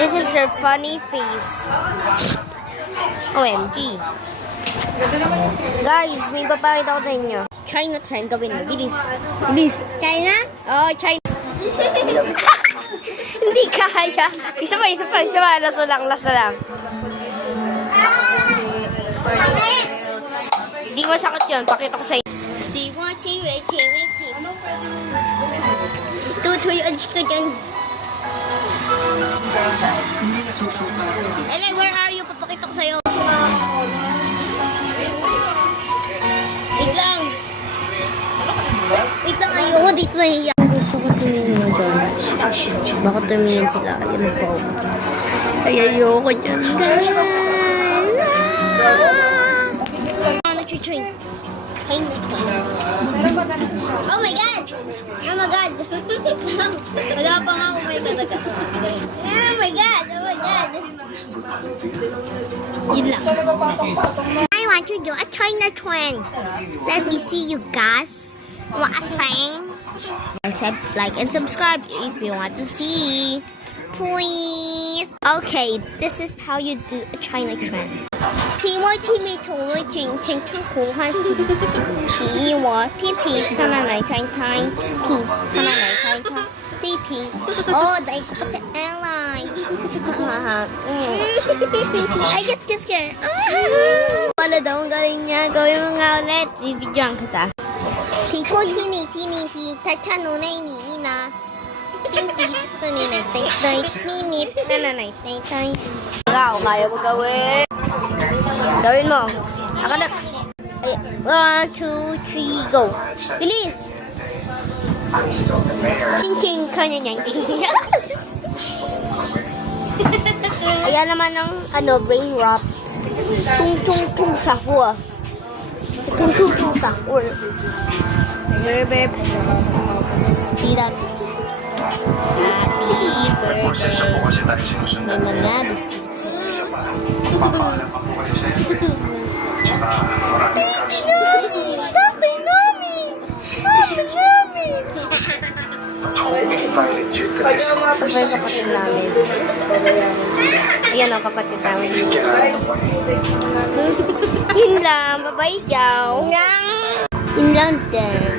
This is her funny face. OMG. Guys, may papakita ko sa inyo. China trend gawin mo. Bilis. Bilis. China? Oh, China. Hindi kaya. Isa pa. Last na lang. Hindi masakit yun. Pakita ko sa inyo. Si Wachi. Tutoy, alis ka dyan. Ella, where are you? Papakita ko sa'yo. Wait lang, ayoko dito na hiya. Gusto ko tumingin doon. Baka tumingin sila. Ayun po. Ay, ayoko dyan. Nag-train. Oh my God! Oh my God! Wala pa nga kung may kataga. Oh my God! Yun lang. I want to do a China trend. Let me see you guys. What a thing. I said like and subscribe if you want to see. Please. Okay, this is how you do a China trend. ทีว่าที่มีถุงเลยจริงเชิงทั้งคู่ให้ทีว่าที่พีขนาดไหนไทยทีขนาดไหนไทยที่พีโอ้ได้ก็เป็นแอร์ไลน์I just kiss her wala daw ang galing niya gawin mo nga ulit bibidyoan kitaทีที่ถ้าฉันโน่นนี่นะPinky, nanay, minit, nanay, tay. Ikaw, kaya mo gawin. Gawin mo. Ako na. 1, 2, 3, go. Bilis. Ching, kanya niyang ching. Ayan naman ang brain rot. Tung sahur. Tung sahur. Bebe. See that? Happy birthday, Mananabi City. Papi namin! Sabay kapatid namin. Ayan o, kapatid namin. Yun lang, bye-bye, Jow. Yun lang din.